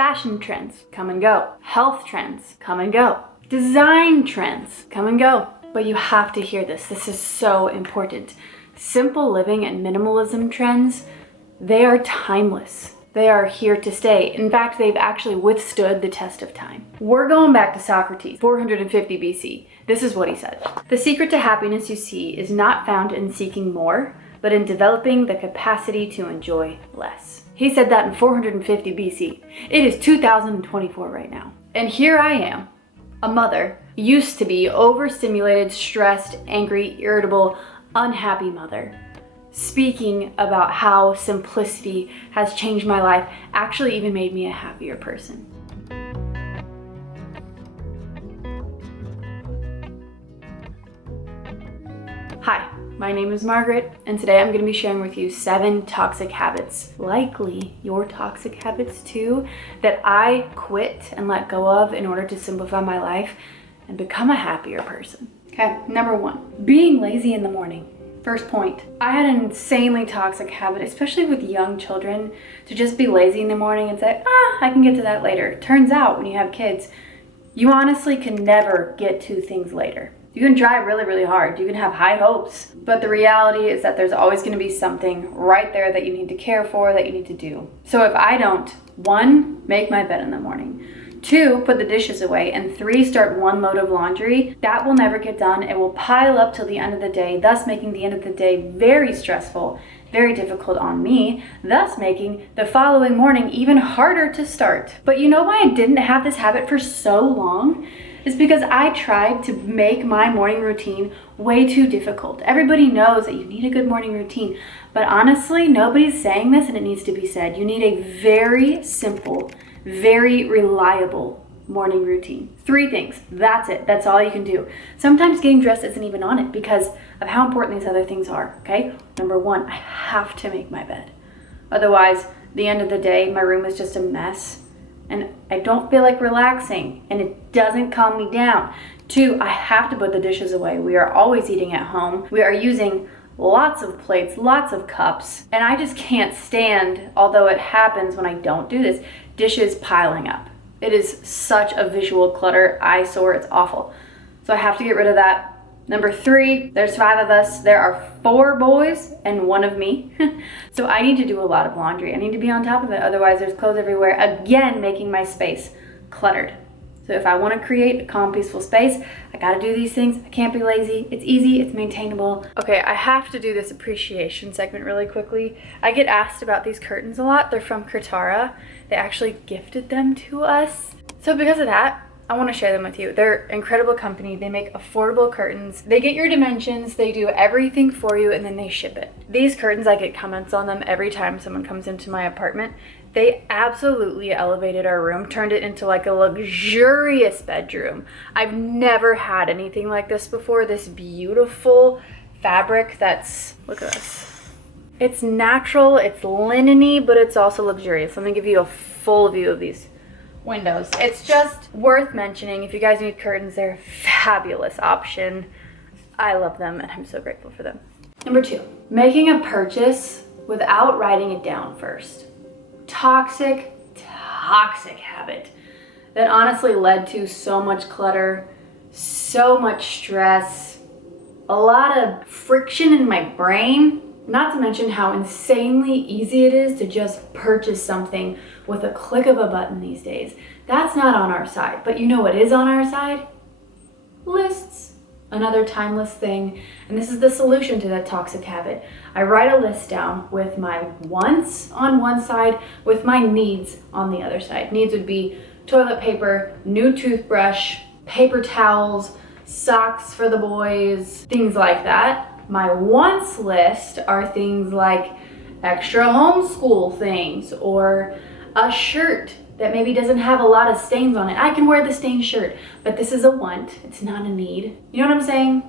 Fashion trends come and go. Health trends come and go. Design trends come and go. But you have to hear this. This is so important. Simple living and minimalism trends, they are timeless. They are here to stay. In fact, they've actually withstood the test of time. We're going back to Socrates, 450 BC. This is what he said. The secret to happiness you see is not found in seeking more, but in developing the capacity to enjoy less. He said that in 450 BC. It is 2024 right now. And here I am, a mother, used to be overstimulated, stressed, angry, irritable, unhappy mother, speaking about how simplicity has changed my life, actually even made me a happier person. Hi, my name is Margaret, and today I'm going to be sharing with you 7 toxic habits, likely your toxic habits too, that I quit and let go of in order to simplify my life and become a happier person. Okay, number 1, being lazy in the morning. First point, I had an insanely toxic habit, especially with young children, to just be lazy in the morning and say, I can get to that later. Turns out when you have kids, you honestly can never get to things later. You can try really, really hard. You can have high hopes, but the reality is that there's always going to be something right there that you need to care for, that you need to do. So if I don't, 1, make my bed in the morning, 2, put the dishes away, and 3, start 1 load of laundry, that will never get done. It will pile up till the end of the day, thus making the end of the day very stressful, very difficult on me, thus making the following morning even harder to start. But you know why I didn't have this habit for so long? Is because I tried to make my morning routine way too difficult. Everybody knows that you need a good morning routine, but honestly, nobody's saying this and it needs to be said. You need a very simple, very reliable morning routine. 3 things, that's it, that's all you can do. Sometimes getting dressed isn't even on it because of how important these other things are, okay? Number 1, I have to make my bed. Otherwise, at the end of the day, my room is just a mess and I don't feel like relaxing and it doesn't calm me down. 2, I have to put the dishes away. We are always eating at home. We are using lots of plates, lots of cups, and I just can't stand, although it happens when I don't do this, dishes piling up. It is such a visual clutter eyesore, it's awful. So I have to get rid of that. Number 3, there's 5 of us. There are 4 boys and 1 of me. So I need to do a lot of laundry. I need to be on top of it. Otherwise there's clothes everywhere. Again, making my space cluttered. So if I want to create a calm, peaceful space, I got to do these things. I can't be lazy. It's easy. It's maintainable. Okay, I have to do this appreciation segment really quickly. I get asked about these curtains a lot. They're from Curtarra. They actually gifted them to us. So because of that, I want to share them with you. They're an incredible company. They make affordable curtains. They get your dimensions. They do everything for you and then they ship it. These curtains, I get comments on them every time someone comes into my apartment. They absolutely elevated our room, turned it into like a luxurious bedroom. I've never had anything like this before. This beautiful fabric that's, look at this. It's natural, it's linen-y, but it's also luxurious. Let me give you a full view of these windows. It's just worth mentioning. If you guys need curtains, they're a fabulous option. I love them and I'm so grateful for them. Number 2, making a purchase without writing it down first. Toxic habit that honestly led to so much clutter, so much stress, a lot of friction in my brain, not to mention how insanely easy it is to just purchase something with a click of a button these days. That's not on our side, but you know what is on our side? Lists. Another timeless thing, and this is the solution to that toxic habit. I write a list down with my wants on one side, with my needs on the other side. Needs would be toilet paper, new toothbrush, paper towels, socks for the boys, things like that. My wants list are things like extra homeschool things or a shirt that maybe doesn't have a lot of stains on it. I can wear the stained shirt, but this is a want, it's not a need. You know what I'm saying?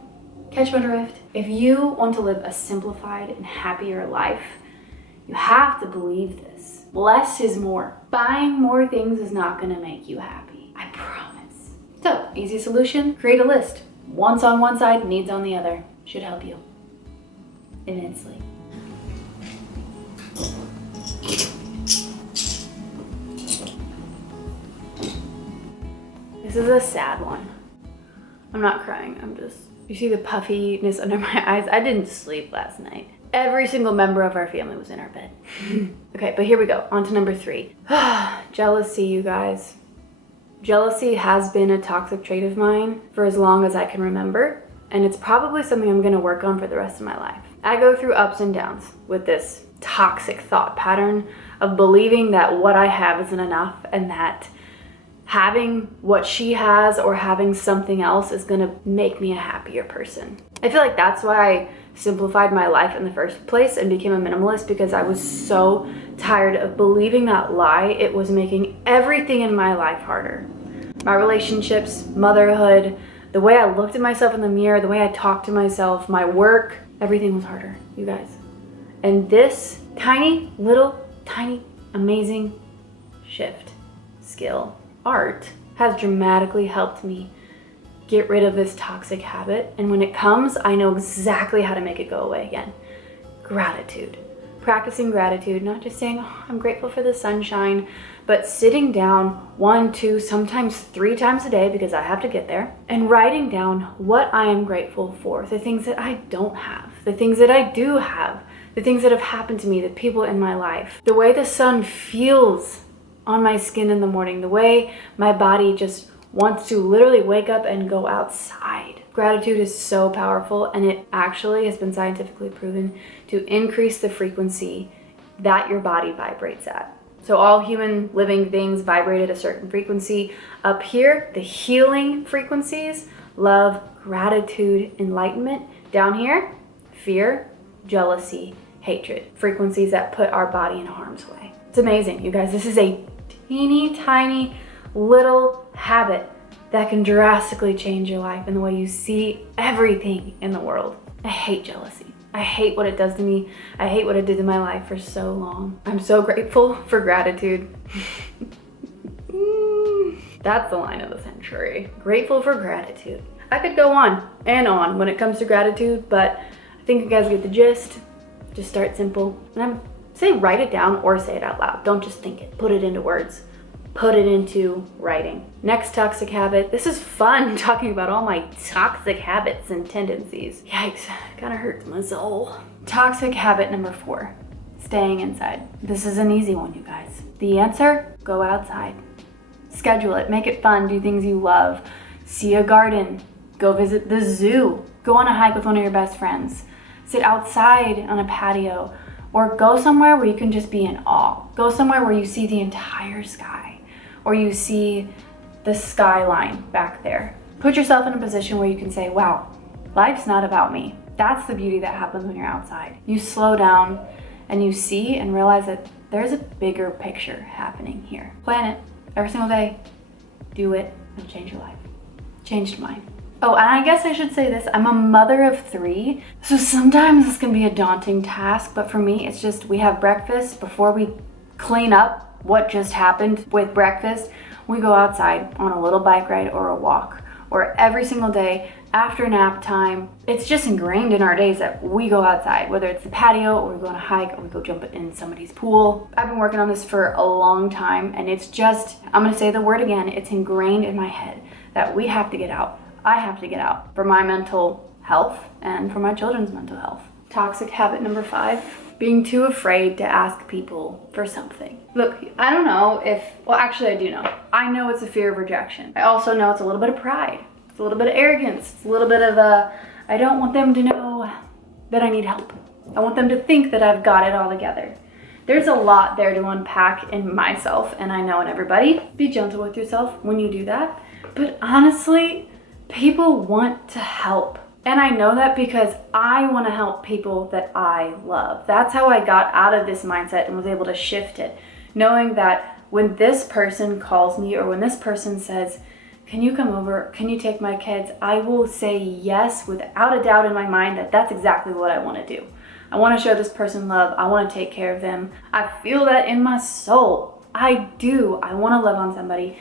Catch my drift? If you want to live a simplified and happier life, you have to believe this. Less is more. Buying more things is not gonna make you happy, I promise. So, easy solution, create a list. Wants on one side, needs on the other. Should help you immensely. This is a sad one. I'm not crying, you see the puffiness under my eyes? I didn't sleep last night. Every single member of our family was in our bed. Okay, but here we go, on to number 3. Jealousy, you guys. Jealousy has been a toxic trait of mine for as long as I can remember, and it's probably something I'm gonna work on for the rest of my life. I go through ups and downs with this toxic thought pattern of believing that what I have isn't enough, and that having what she has or having something else is gonna make me a happier person. I feel like that's why I simplified my life in the first place and became a minimalist, because I was so tired of believing that lie. It was making everything in my life harder. My relationships, motherhood, the way I looked at myself in the mirror, the way I talked to myself, my work, everything was harder, you guys. And this tiny, amazing shift, skill, art has dramatically helped me get rid of this toxic habit. And when it comes, I know exactly how to make it go away again. Gratitude. Practicing gratitude, not just saying, oh, I'm grateful for the sunshine, but sitting down 1, 2, sometimes 3 times a day, because I have to get there, and writing down what I am grateful for, the things that I don't have, the things that I do have, the things that have happened to me, the people in my life, the way the sun feels on my skin in the morning, the way my body just wants to literally wake up and go outside. Gratitude is so powerful, and it actually has been scientifically proven to increase the frequency that your body vibrates at. So all human living things vibrate at a certain frequency. Up here, the healing frequencies, love, gratitude, enlightenment. Down here, fear, jealousy, hatred. Frequencies that put our body in harm's way. It's amazing, you guys. This is a teeny tiny little habit that can drastically change your life and the way you see everything in the world. I hate jealousy. I hate what it does to me. I hate what it did to my life for so long. I'm so grateful for gratitude. That's the line of the century. Grateful for gratitude. I could go on and on when it comes to gratitude, but I think you guys get the gist. Just start simple. And say write it down or say it out loud. Don't just think it. Put it into words. Put it into writing. Next toxic habit. This is fun talking about all my toxic habits and tendencies. Yikes, kind of hurts my soul. Toxic habit number 4, staying inside. This is an easy one, you guys. The answer, go outside. Schedule it, make it fun, do things you love. See a garden, go visit the zoo, go on a hike with one of your best friends. Sit outside on a patio, or go somewhere where you can just be in awe. Go somewhere where you see the entire sky, or you see the skyline back there. Put yourself in a position where you can say, wow, life's not about me. That's the beauty that happens when you're outside. You slow down and you see and realize that there's a bigger picture happening here. Plan it every single day. Do it and change your life. Changed mine. Oh, and I guess I should say this, I'm a mother of 3, so sometimes this can be a daunting task, but for me, it's just we have breakfast. Before we clean up what just happened with breakfast, we go outside on a little bike ride or a walk, or every single day after nap time. It's just ingrained in our days that we go outside, whether it's the patio or we go on a hike or we go jump in somebody's pool. I've been working on this for a long time, and it's just, I'm gonna say the word again, it's ingrained in my head that we have to get out. I have to get out for my mental health and for my children's mental health. Toxic habit number 5, being too afraid to ask people for something. Look, I don't know if, well, actually I do know. I know it's a fear of rejection. I also know it's a little bit of pride. It's a little bit of arrogance. It's a little bit of I don't want them to know that I need help. I want them to think that I've got it all together. There's a lot there to unpack in myself, and I know in everybody. Be gentle with yourself when you do that. But honestly, people want to help. And I know that because I want to help people that I love. That's how I got out of this mindset and was able to shift it. Knowing that when this person calls me or when this person says, can you come over? Can you take my kids? I will say yes without a doubt in my mind that that's exactly what I want to do. I want to show this person love. I want to take care of them. I feel that in my soul. I do. I want to love on somebody.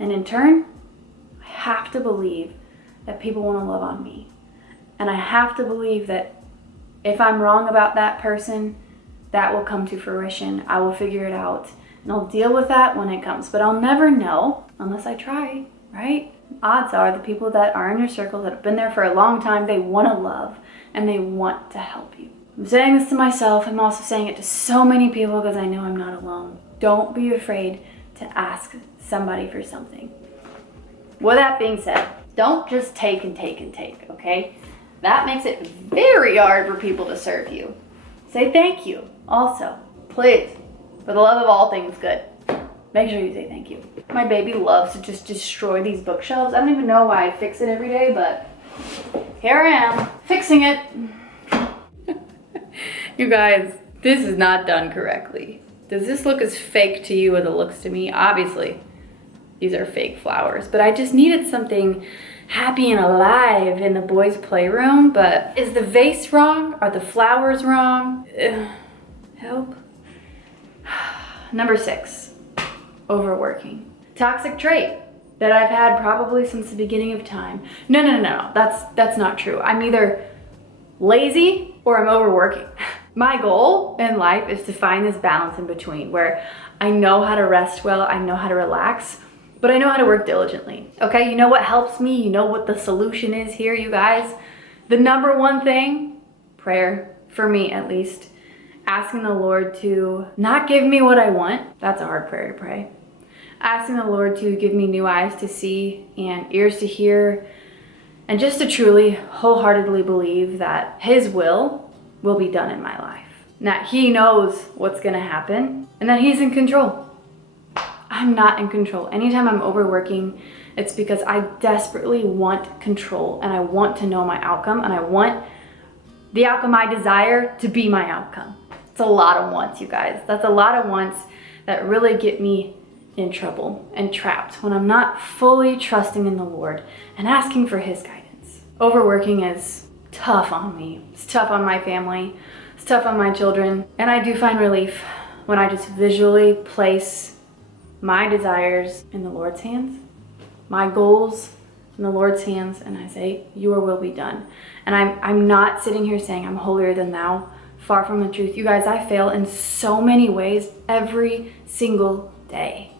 And in turn, I have to believe that people want to love on me. And I have to believe that if I'm wrong about that person, that will come to fruition. I will figure it out and I'll deal with that when it comes. But I'll never know unless I try. right? Odds are the people that are in your circle that have been there for a long time, they want to love and they want to help you. I'm saying this to myself. I'm also saying it to so many people because I know I'm not alone. Don't be afraid to ask somebody for something. With that being said, don't just take and take and take, okay? That makes it very hard for people to serve you. Say thank you. Also, please, for the love of all things good, make sure you say thank you. My baby loves to just destroy these bookshelves. I don't even know why I fix it every day, but here I am, fixing it. You guys, this is not done correctly. Does this look as fake to you as it looks to me? Obviously, these are fake flowers, but I just needed something happy and alive in the boys' playroom. But is the vase wrong? Are the flowers wrong? Help. Number 6, overworking. Toxic trait that I've had probably since the beginning of time. No, that's not true. I'm either lazy or I'm overworking. My goal in life is to find this balance in between where I know how to rest well, I know how to relax, but I know how to work diligently. Okay, you know what helps me? You know what the solution is here, you guys? The number one thing, prayer, for me at least. Asking the Lord to not give me what I want. That's a hard prayer to pray. Asking the Lord to give me new eyes to see and ears to hear, and just to truly, wholeheartedly believe that His will be done in my life. That He knows what's gonna happen and that He's in control. I'm not in control. Anytime I'm overworking, it's because I desperately want control and I want to know my outcome and I want the outcome I desire to be my outcome. It's a lot of wants, you guys. That's a lot of wants that really get me in trouble and trapped when I'm not fully trusting in the Lord and asking for His guidance. Overworking is tough on me. It's tough on my family. It's tough on my children. And I do find relief when I just visually place my desires in the Lord's hands, my goals in the Lord's hands, and I say, your will be done. And I'm not sitting here saying I'm holier than thou. Far from the truth. You guys, I fail in so many ways every single day.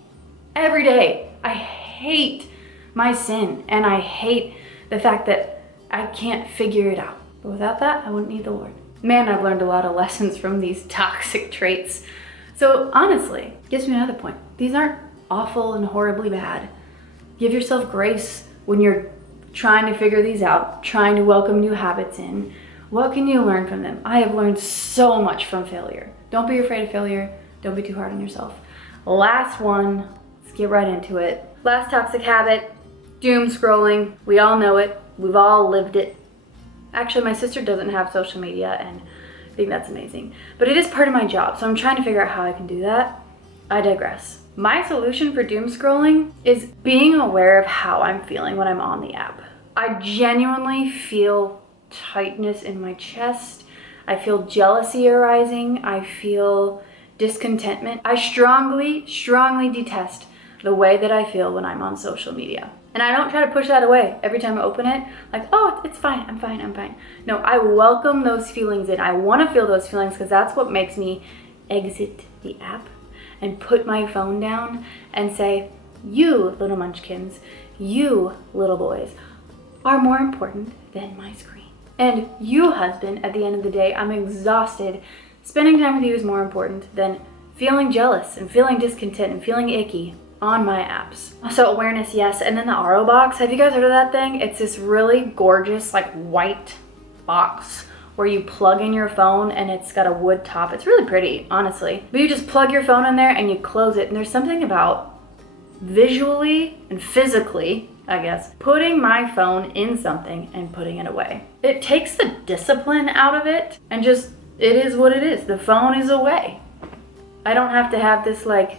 Every day. I hate my sin and I hate the fact that I can't figure it out. But without that, I wouldn't need the Lord. Man, I've learned a lot of lessons from these toxic traits. So honestly, gives me another point. These aren't awful and horribly bad. Give yourself grace when you're trying to figure these out, trying to welcome new habits in. What can you learn from them? I have learned so much from failure. Don't be afraid of failure. Don't be too hard on yourself. Last one, let's get right into it. Last toxic habit, doom scrolling. We all know it. We've all lived it. Actually, my sister doesn't have social media and I think that's amazing. But it is part of my job, so I'm trying to figure out how I can do that. I digress. My solution for doom scrolling is being aware of how I'm feeling when I'm on the app. I genuinely feel tightness in my chest. I feel jealousy arising. I feel discontentment. I strongly detest the way that I feel when I'm on social media. And I don't try to push that away every time I open it, like, oh, it's fine, I'm fine. No, I welcome those feelings in. I want to feel those feelings because that's what makes me exit the app and put my phone down and say, you little munchkins, you little boys are more important than my screen. And you, husband, at the end of the day, I'm exhausted. Spending time with you is more important than feeling jealous and feeling discontent and feeling icky on my apps. So awareness, yes. And then the RO box, have you guys heard of that thing? It's this really gorgeous, like white box where you plug in your phone and it's got a wood top. It's really pretty, honestly. But you just plug your phone in there and you close it. And there's something about visually and physically, I guess, putting my phone in something and putting it away. It takes the discipline out of it and just, it is what it is. The phone is away. I don't have to have this like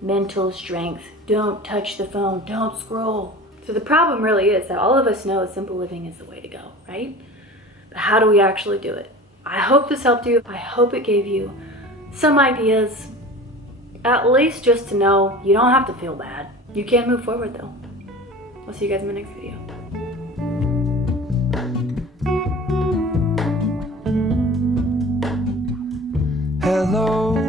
mental strength. Don't touch the phone, don't scroll. So the problem really is that all of us know simple living is the way to go, right? But how do we actually do it? I hope this helped you. I hope it gave you some ideas, at least just to know you don't have to feel bad. You can move forward though. I'll see you guys in my next video. Hello.